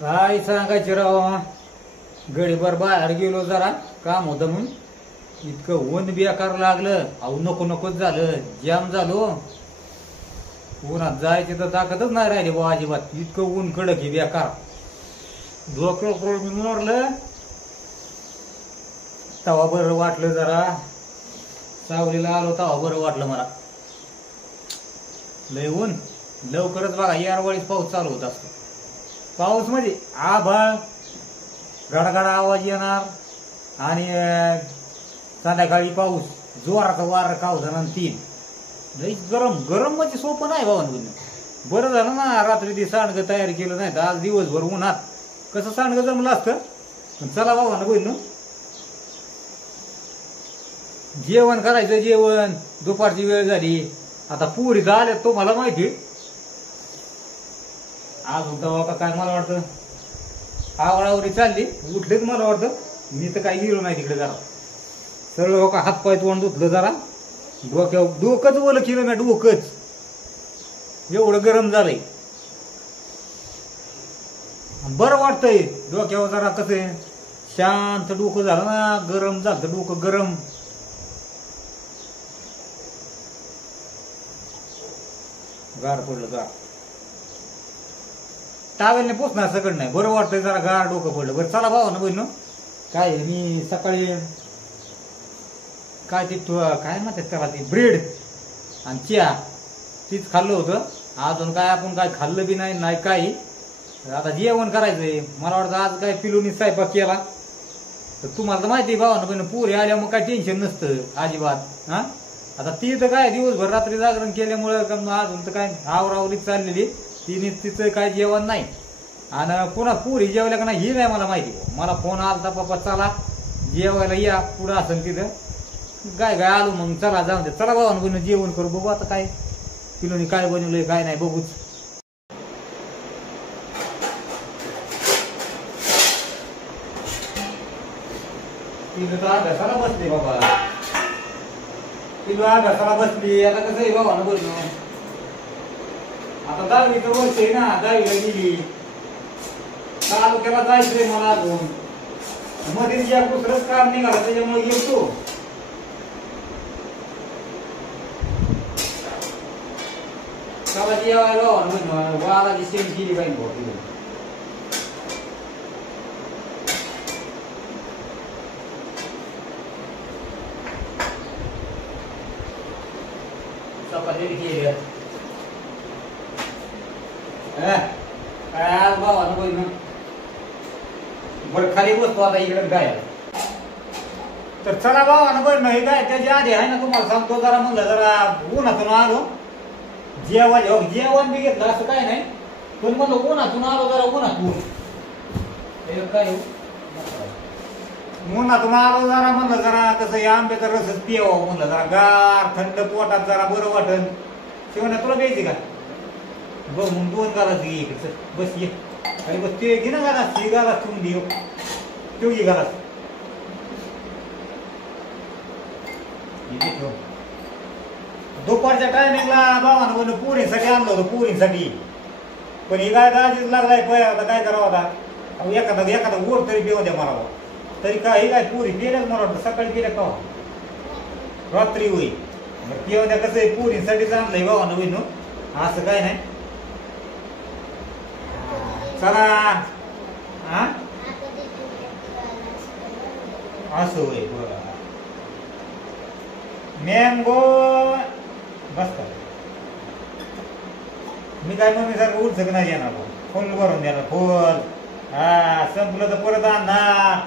काय सांगायचे राव, गडीभर बाहेर गेलो जरा काम होतं म्हणून. इतकं ऊन बेकार लागलं. अहो नको नकोच झालं, जाम झालो. उन्हात जायची तर ताकदच नाही राहिली बा अजिबात. इतकं ऊन कडक आहे बेकार. डोकं मोरलं. तवा बरं वाटलं जरा. सावलीला आलो तवा बरं वाटलं मला. लय ऊन. लवकरच बघा यारवाळीच पाऊस चालू होत असतो. पाऊस म्हणजे आभाळ, गडगडा आवाज येणार आणि संध्याकाळी पाऊस, जोराचा वारा कावधना 3. लई गरम गरम म्हणजे सोपं नाही भावांनो. बरं झालं ना रात्री ती सांडगं तयार केलं नाही तर आज दिवसभर उन्हात कसं सांडगं जमलं असतं. पण चला भावांनो बहिणीनो, जेवण करायचं. जेवण दुपारची वेळ झाली. आता पुरी आल्या तुम्हाला माहिती. आज होता का काय मला वाटतं आवळावरी चालली. उठलेच मला वाटतं. मी तर काही गेलो नाही तिकडे. जरा सरळ का हातपाय तोंड धुतलं जरा. डोकंच ओलं केलं मी. डोकंच एवढं गरम झालंय. बरं वाटतंय डोक्यावर जरा. कसं शांत डोकं झालं ना. गरम झालं डोकं गरम. गार पडलं गार. टावेलने पोचणार सगळं नाही. बरं वाटतंय जरा गार डोकं पडलं. बरं चला भावा ना बहिण. काय मी सकाळी काय ते काय म्हणतात त्याला, ती ब्रेड आणि चहा तीच खाल्लं होतं. अजून काय आपण काय खाल्लं बी नाही काही. आता जेवण करायचंय. मला वाटतं आज काय पिलूनी स्वयंपाक केला. तर तुम्हाला तर माहिती आहे भावा ना बहिण, पोरी आल्या मग काय टेन्शन नसतं अजिबात. हा आता ती तर काय दिवसभर रात्री जागरण केल्यामुळे अजून तर काय आवरावलीच चाललेली. तिचं काय जेवण नाही. आणि पुन्हा पुरी जेवल्या का नाही ही नाही मला माहिती. मला फोन आलता, पप्पा चला जेवायला या पुढं असेल तिथं. काय काय आलो मग. चला जाऊन दे. चला भावा ना जेवण करू. बघू आता काय पिलोनी काय बनवलंय काय नाही बघूच. तिथं तर अभ्यासाला बसले बाबा. तिथं अभ्यासाला बसली. आता कसं आहे बाबा ना बोलणं. आता 10वीचं वर्ष आहे ना. 10वीला गेली. तालुक्याला जायचंय मला अजून. मध्ये ज्या दुसरंच काम निघालं त्याच्यामुळे गेलो. चला जेवायला वालाची शेण केली पाहिजे. चपाती केली. काय आज भावा ना बहिण. बरं खाली बसतो आता इकडे गाय. तर चला भावा ना बहिण हे काय त्याच्या आधी आहे ना तुम्हाला सांगतो. जरा म्हणलं जरा उन्हातून आलो. जेवण बी घेतलं असं काय नाही. पण म्हणलं उन्हातून आलो जरा. उन्हातून काय उन्हातून आलो जरा. म्हणलं जरा कसं आंब्याचा रसच पियावं. म्हणलं जरा गार थंड पोटात जरा बरं वाटन. शिवण्या तुला प्यायची का? बघ मग 2 गालास घे इकडे. बस ये. अरे बस ते घे ना गालास. हे गालास तुम्ही देऊ. तो घे गालास. दुपारच्या टायमिंगला भावानं बोललं पुरीसाठी आणलं होतं. पुरीसाठी पण ही काय दाजीच लागलाय पया. आता काय करावं आता. एखादा ओढ तरी पिऊ द्या मला. तरी काय काय पुरी पिल्याच मला वाटतं. सकाळी पिल्या का रात्री होईल पिऊ द्या. कसं आहे पुरीसाठीच आणलंय भावानं बहिण. असं काय नाही. चला हा असं होय. बरं मँगो बस का. मी काय मम्मी सारखं उठचं नाही येणार. फुल भरून देणार फुल. हा संपलं तर परत आणणार.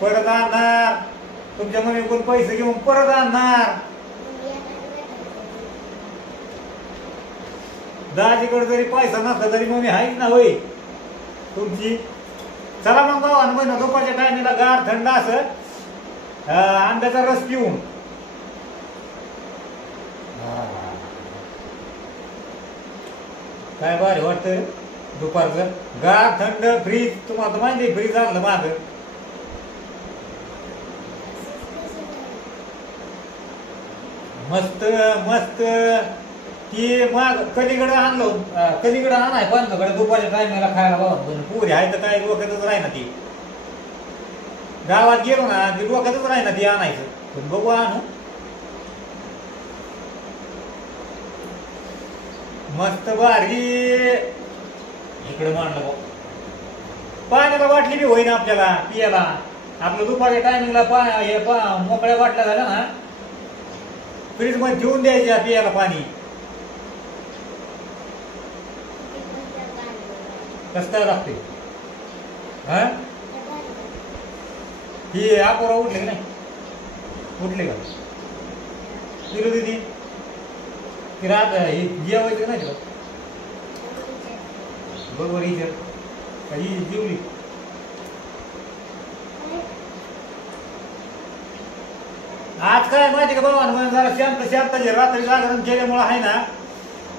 परत आणणार. तुमच्या मम्मी कोण पैसे घेऊन परत आणणार. दाजीकडे जरी पैसा नसला तरी मम्मी आहेच ना होय तुमची. चला मग भावा ना दुपारच्या टायमिंगला गार थंड असं आंब्याचा रस पिऊन. काय भारी वाटतं दुपारचं. गार थंड फ्रीज. तुम्हाला तर माहिती फ्रीज आणलं माग. मस्त मस्त ती मग कलीकडे आणलो, कलीकडे आणाय पंचकडे दुपारच्या टायमाला खायला बाबा पुरी आहे तर काय डोक्यातच राही ना ती. गावात गेलो ना ती डोक्यातच राही ना ती आणायचं. पण बघू आणू मस्त भारी. इकडे मांडलं बघ पाण्याला बाटली बी होईना आपल्याला पियाला. आपलं दुपारच्या टायमिंगला मोकळ्या बाटल्या झाल्या ना फ्रीज मध्ये ठेवून द्यायच्या पियाला पाणी. कसं काय लागते हा. ही आपोरा उठले का नाही, उठले का तिला दिदी ती रात ही जेवायचं नाही का बरोबर ही जेवली. आज काय माहिती का बाबा जरा शांत रात्री जागरण केल्यामुळे आहे ना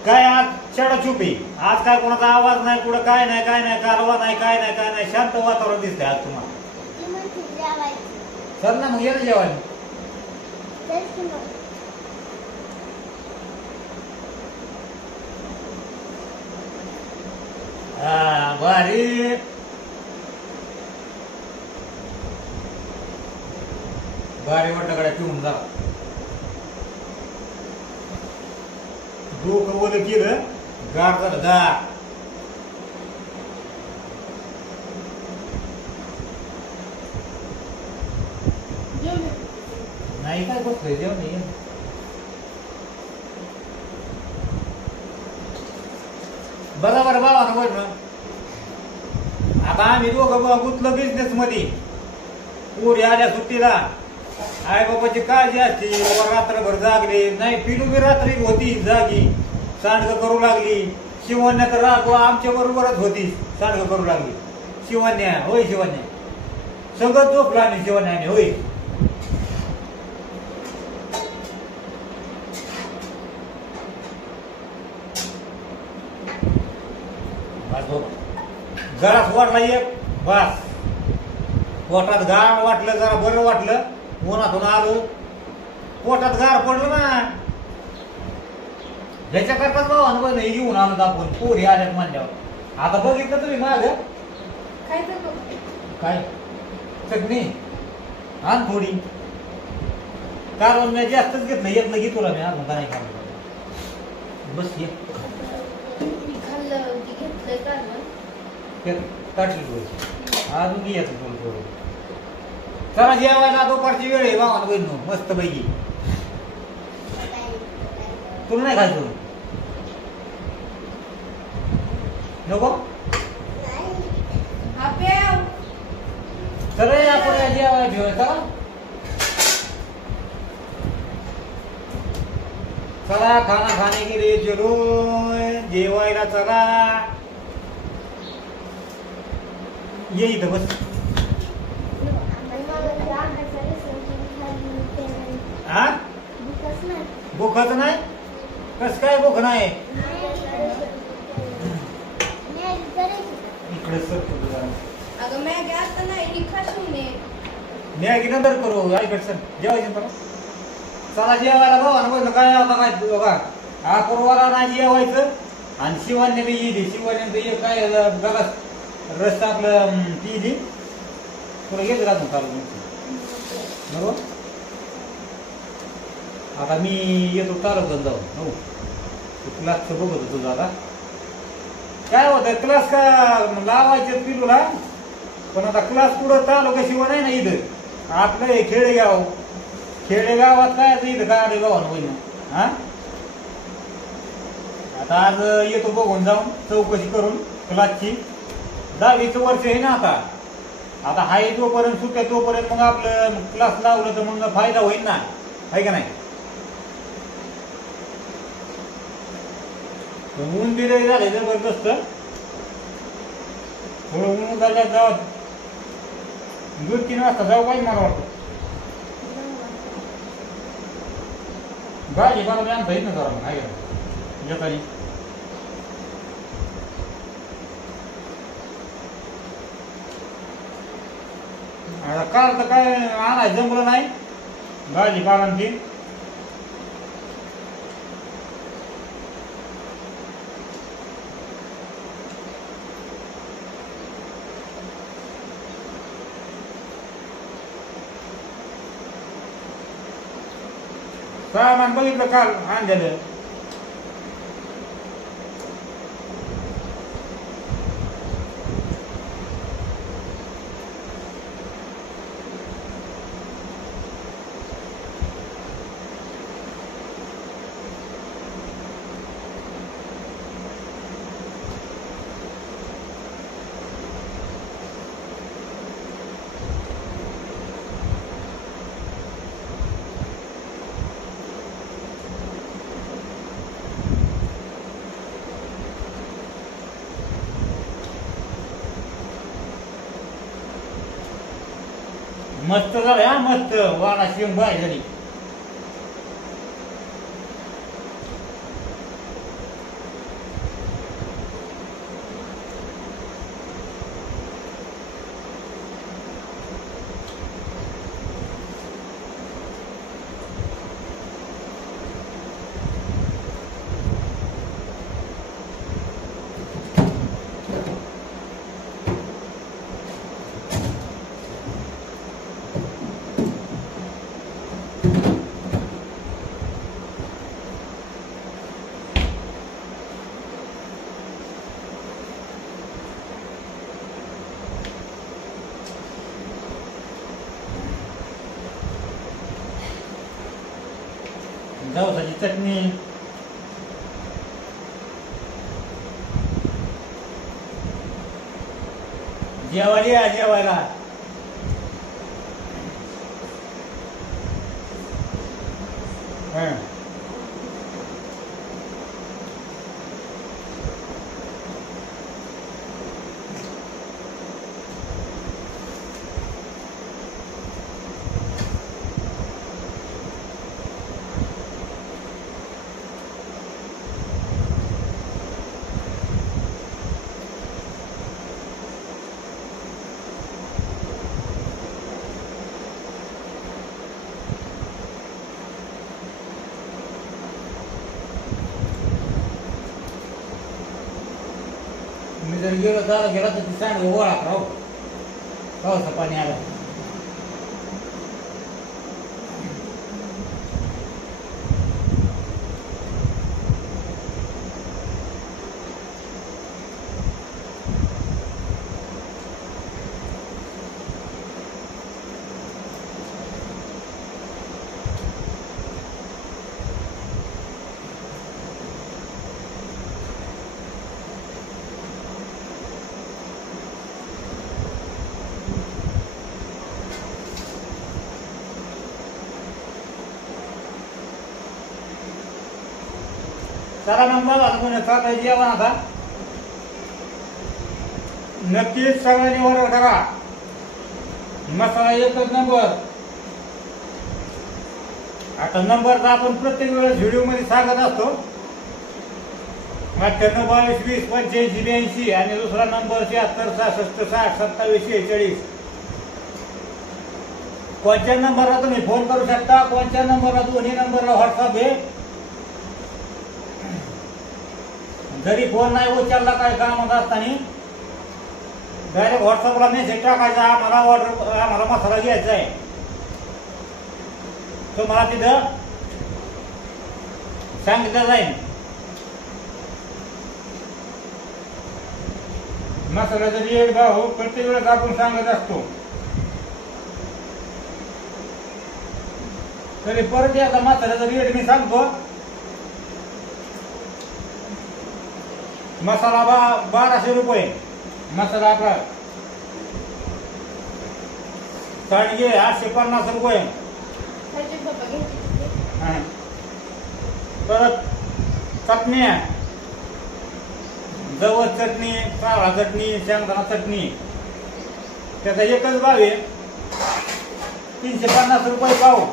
काय आज चढा चुपी. आज काय कोणाचा आवाज नाही कुठं काय नाही कारवा नाही काय नाही शांत वातावरण दिसतंय आज तुम्हाला. चल ना मग ये ना जेवायला. हा भारी. भारी वाटलं गड्या पिऊन जा. डोकं ओलं केलं गार झालं गार. नाही काय बसलोय जेवण. बघा बरं बाबा ना बरं आता आम्ही दोघं गुंतलो बिझनेस मध्ये. पोरी आल्या सुट्टीला आई बाबाची काळजी असते. रात्रभर जागले नाही पिलू बी रात्री होती जागी सांडगं करू लागली. शिवण्या तर राहतो आमच्या बरोबरच होती सांडगं करू लागली. शिवण्या होय शिवण्या सगळं झोपला आम्ही शिवण्या आम्ही होय. घरात वाटला एक बस पोटात गार वाटलं जरा बरं वाटलं. उन्हातून आलो पोटात गार पडलं ना ह्याच्या करताच बाबा येऊन आलो आपण पोरी आल्यात म्हणल्यावर. आता बघितलं तुम्ही माग काय चटणी आण थोडी कारण मी जास्तच घेतलं एक घे तुला मी अजून काय खाल्लं बस ये काटली अजून घे येतं थोडं थोडं. चला जेवायला दुपारची वेळ आहे बाबा बहिण मस्त पैकी. तुला नाही खायचं नको चला आपण जेवायला घेऊया. चला खाना खाने के लिए चलो जेवायला चला. ये इथं बस. हा भूकच नाही कस काय भूक नाही इकडे सर मॅगी नंतर करू ऐकत सर जेवायचं तर. चला जेवायला भावा ना काय आता काय बघा अपूर्वाला नाही जेवायचं आणि शिवान्य बी येईल. शिवान्य काय गलास रस्ता आपलं पिली तुला घेत राहतो चालू बरोबर. आता मी येतो चालवत जाऊ हो क्लासचं बघत तुझं आता काय होतं क्लास का लावायचं पिलूला. पण आता क्लास पुढं चालू का शिवाय नाही ना इथं आपलं हे खेडेगावात काय इथं काय गावानं होईल हा. आता आज येतो बघून जाऊन चौकशी करून क्लासची. 10वीचं वर्ष आहे ना आता हाय जोपर्यंत सुट्या तोपर्यंत मग आपलं क्लास लावलं तर मग फायदा होईल ना आहे का नाही. ऊन बिराई झाले जबरदस्त थोडं ऊन झाल्या जावं 2-3 वाजता जाऊ पाहिजे मला वाटतं. भाजी बनवली आणता येईल ना जरा मग आहे का येतानी. आता काल तर काय आणाय जमलं नाही भाजी पालांची. सामान बघितलं काल आणलेलं. मस्त झालं हा, मस्त वाडा शिवून बाहेर झाली. जवसाची चटणी, जेवायला या जेवायला. मी जर गेलो तर गेला तर ती सांग ओळा राहू पावसा पाणी आला. चला मग बाबा सकाळी जेवण आता नक्कीच सगळ्यांनी वर टाका. मसाला एकच नंबर. आता नंबर तर आपण प्रत्येक वेळेस व्हिडिओ मध्ये सांगत असतो 98 22 20 85 82 आणि दुसरा नंबर 76 66 60 27 46. कोणत्या नंबरला तुम्ही फोन करू शकता, कोणत्या नंबरला दोन्ही नंबरला व्हॉट्सअप आहे. जरी फोन नाही उचलला काय कामात असताना डायरेक्ट व्हॉट्सअपला मेसेज टाकायचा, आम्हाला मसाला घ्यायचा आहे. तुम्हाला तिथं सांगितलं जाईल. मसाल्याचा रेट भाव प्रत्येक वेळेस आपण सांगत असतो. तरी परत एकदा मसाल्याचा रेट मी सांगतो. मसाला 1200 रुपये. मसाला आपला सांडगे 850 रुपये. परत चटण्या, जवस चटणी, काळा चटणी, शेंगदाणा चटणी, त्याचा एकच भाव आहे 350 रुपये पाव.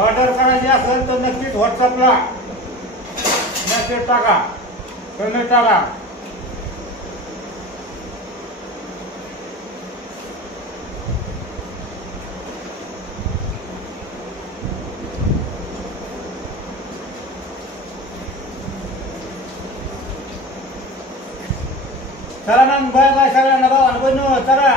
ऑर्डर करायची असेल तर नक्कीच व्हॉट्सअपला मेसेज टाका, पेमेंट टाका. चला मग बाय बाय सगळ्यांना भावानं बहिणीनो चला.